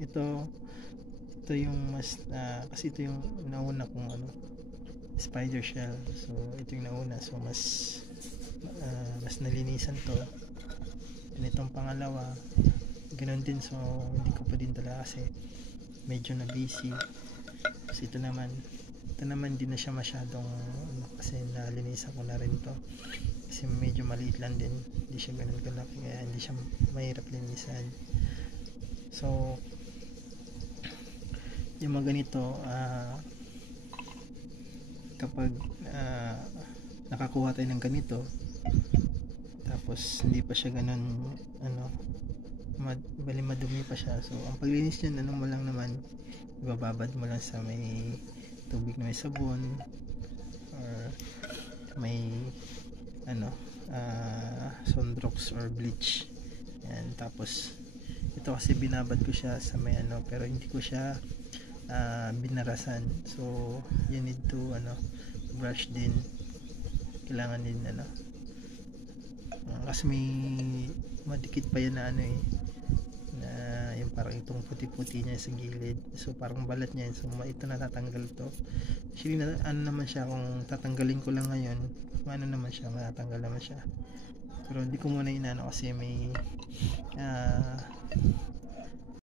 ito yung mas kasi ito yung nauna kong spider shell. So ito yung nauna, so mas nalinisan to. And itong pangalawa ganun din, so hindi ko pa din talaga kasi medyo na busy. Kasi ito naman din na siya masyadong kasi nalinisan ko na rin to kasi medyo maliit lang din, hindi siya ganun kalaki kaya hindi siya mahirap linisan. So yung mga ganito kapag nakakuha tayo ng ganito tapos hindi pa siya ganun bali madumi pa siya, so ang paglinis niyan mo lang naman, ibababad mo lang sa may tubig na may sabon or may Sunbrox or bleach yan. Tapos ito kasi binabad ko siya sa may pero hindi ko siya binarasan, so you need to brush din, kailangan din kasi may madikit pa yan na na yung parang itong puti-puti niya sa gilid, so parang balat niya, so ito natatanggal to. Actually naman siya, kung tatanggalin ko lang ngayon kung naman siya, matatanggal naman siya, pero hindi ko muna kasi may